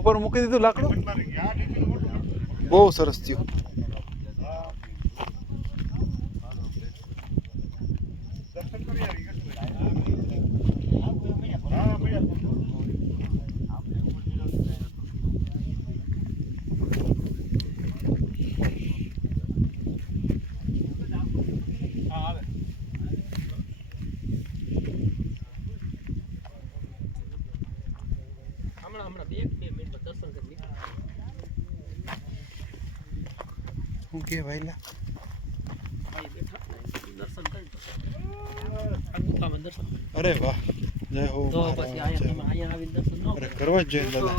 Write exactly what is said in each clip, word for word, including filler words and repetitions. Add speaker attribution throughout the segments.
Speaker 1: ઉપર મૂકી દીધું લાકડું બહુ સરસ થયું ઓકે ભાઈ લા અરે વાહ જય હો અરે કરવા જ જોઈએ દાદા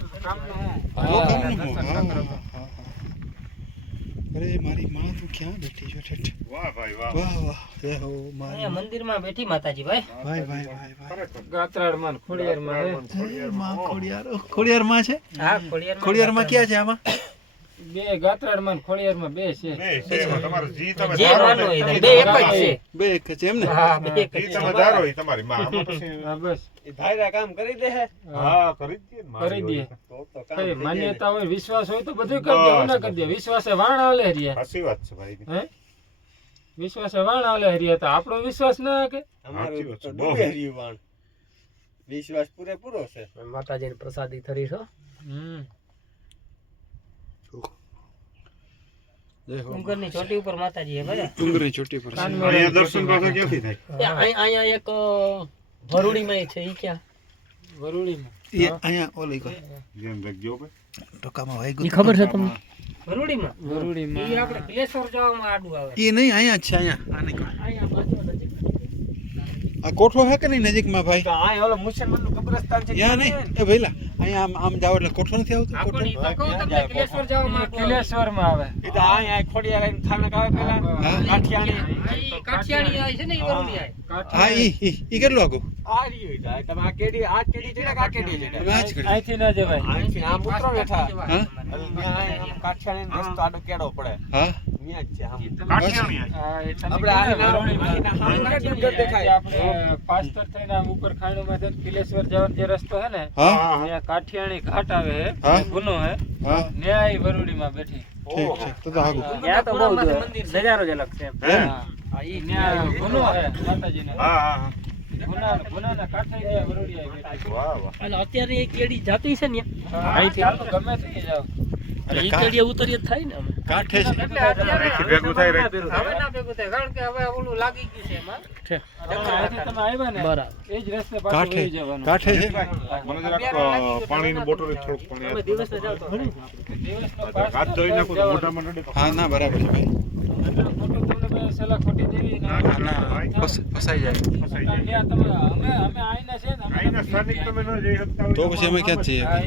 Speaker 1: અરે મારી માં તું ક્યાં બેઠી છો ઠેઠ વાહ ભાઈ વાહ વાહ વાહ જય હો મારી
Speaker 2: મંદિરમાં બેઠી માતાજી ભાઈ
Speaker 1: ભાઈ ભાઈ ભાઈ ભાઈ
Speaker 3: ગાત્રાડ માં ખોડિયાર માં
Speaker 1: માં ખોડિયાર ખોડિયાર માં છે
Speaker 2: હા ખોડિયાર
Speaker 1: ખોડિયાર માં ક્યાં છે આમાં
Speaker 3: બે ગાત્રાડ માં ખોડિયાર માં બે છે
Speaker 4: બે છે તમારું જી તમે
Speaker 2: જે માનો એ બે એક જ છે
Speaker 1: બે એક છે એમ ને
Speaker 2: હા બે એક
Speaker 4: જી તમે ધારો એ તમારી માં આમાં પછી
Speaker 3: હા બસ
Speaker 5: એ ભાઈરા કામ કરી દે હે
Speaker 4: હા કરી દે ને
Speaker 3: કરી દે
Speaker 5: તો તો કામ
Speaker 3: કઈ
Speaker 5: થઈ
Speaker 3: માન્યતા હોય વિશ્વાસ હોય તો બધું કરી દે ના કરી દે વિશ્વાસે વાણ આલે હરિયા
Speaker 4: સાચી વાત છે ભાઈ
Speaker 3: હે વિશ્વાસે વાણ આલે હરિયા તો આપણો વિશ્વાસ ના કે
Speaker 5: અમારું
Speaker 4: સાચી વાત
Speaker 5: તો
Speaker 4: છે,
Speaker 5: ડૂબે
Speaker 4: બહુ.
Speaker 5: રહ્યું વાણ વિશ્વાસ પૂરેપૂરો છે
Speaker 2: માતાજીની પ્રસાદી થરી છો
Speaker 3: હમ
Speaker 1: જય હો
Speaker 2: ડુંગરની ચોટી ઉપર માતાજી હે બધા
Speaker 1: ડુંગરની ચોટી પર છે
Speaker 4: અહીંયા દર્શન પાછા ક્યાંથી થાય
Speaker 2: અહીંયા અહીંયા એક ભરૂડીમાં છે ઈ ક્યાં
Speaker 3: વરુડી માં
Speaker 1: એ અહીંયા ઓલી કો
Speaker 4: જેમ લગજો ભાઈ
Speaker 1: ટોકામાં વાગ્યું
Speaker 2: ખબર છે તમને ભરૂડીમાં
Speaker 3: વરુડી માં
Speaker 2: ઈ આપણે પ્લેસર જવામાં આડું આવે
Speaker 1: એ નહીં અહીંયા જ છે અહીંયા આને કો
Speaker 2: અહીંયા બાજુ નજીક
Speaker 1: આ કોઠો હે કે નહીં નજીકમાં ભાઈ
Speaker 5: તો આ ઓલો મુસલમાનનું કબ્રસ્તાન છે
Speaker 1: યા નહીં એ ભઈલા અહીંયા આમ આમ જાવ એટલે કોઠો નથી આવતો કોઠો
Speaker 2: આપણી તો કહું તમને પ્લેસર જવામાં આડું આવે.
Speaker 3: કિલેશ્વર માં આવે
Speaker 5: એ તો આ આ ખોડિયાર આવીને થાનક આવે પેલા
Speaker 1: હા.
Speaker 5: કાઠિયાણી
Speaker 2: ઈ કાઠિયાણી આવે છે ને ઈ વરુડી આવે
Speaker 1: હા ઈ ઈ ઈ કેટલું આગું
Speaker 5: આ રહ્યું જાય તમે આ કેડી આ કેડી છે ને આ કેડી છે
Speaker 1: તમે આજ કરી
Speaker 3: અહીંથી ના જવાય
Speaker 5: અહીંથી આમ ઉતરો બેઠા
Speaker 1: હા
Speaker 5: કાઠિયાણી રસ્તો આડો કેડો પડે
Speaker 1: હા
Speaker 5: ન્યા જ છે આમ
Speaker 4: કાઠિયાણી
Speaker 3: હા એ તમે
Speaker 5: આપણે આ
Speaker 3: કીધું ને,
Speaker 5: એના-
Speaker 3: વરુડીમાં.
Speaker 5: એના સામે
Speaker 3: આપણે
Speaker 5: ડુંગર દેખાય.
Speaker 3: પાસ્તર થઈને આમ ઉપર ખાણોમાં જઈને કિલેશ્વર જવાનો જે રસ્તો હે ને
Speaker 1: હા
Speaker 3: ત્યાં કાઠિયાણી ઘાટ આવે હે
Speaker 1: હા.
Speaker 3: ગુનો હે
Speaker 1: હા
Speaker 3: ન્યાય વરુડીમાં બેઠી
Speaker 1: ઠીક છે તો તો આગું
Speaker 2: ત્યાં તો બહુ નજારો જ અલગ છે એમ.
Speaker 1: હે
Speaker 3: હા ઈ ન્યાય ગુનો હે માતાજીને
Speaker 4: હા હા હા
Speaker 3: ગુના ગુનાના કાંઠે ન્યાય વરુડી આવી બેઠી
Speaker 4: વાહ વાહ
Speaker 2: એટલે અત્યારે એ કેડી જાતી છે ને
Speaker 3: અહીંથી હાલો ગમે તે જાઓ
Speaker 1: અરે
Speaker 2: એ
Speaker 1: કા-
Speaker 2: કેડી ઉતરી જ થાય ને અમે.
Speaker 1: કાંઠે છે
Speaker 2: એટલે અત્યારે
Speaker 4: અહીંથી ભેગું થાય રે.
Speaker 2: હવે ના ભેગું થાય કારણ કે હવે ઓલું લાગી ગયું છે એમાં
Speaker 3: અહીંથી તમે આવ્યા ને
Speaker 2: બરાબર.
Speaker 3: એ જ રસ્તે પાછું
Speaker 1: કાંઠે
Speaker 3: વહી જવાનું
Speaker 1: કાંઠે છે
Speaker 4: મને જરાક અ, પાણીની બોટલ થોડુંક પાણી
Speaker 2: અમે
Speaker 4: આપજો.
Speaker 2: દિવસે જાવ તો ઘણી.
Speaker 3: દિવસનો
Speaker 4: હાથ ધોઈ નાખો તો
Speaker 3: જવાનું.
Speaker 4: મોઢામાં નડે તો
Speaker 1: હા ના બરાબર છે ભાઈ
Speaker 3: એટલો ખોટો તમને બે સલાહ ખોટી દેવી ના
Speaker 1: હા ના ફસ- ફસાઈ જાય
Speaker 4: ફસાઈ જાય.
Speaker 3: ત્યાં તમે અમે અમે આઈના છે ને અમે
Speaker 4: અહીંના સ્થાનિક તમે ન જઈ શકતા હોય
Speaker 1: તો પછી અમે ક્યાં જ જઈએ
Speaker 3: હા,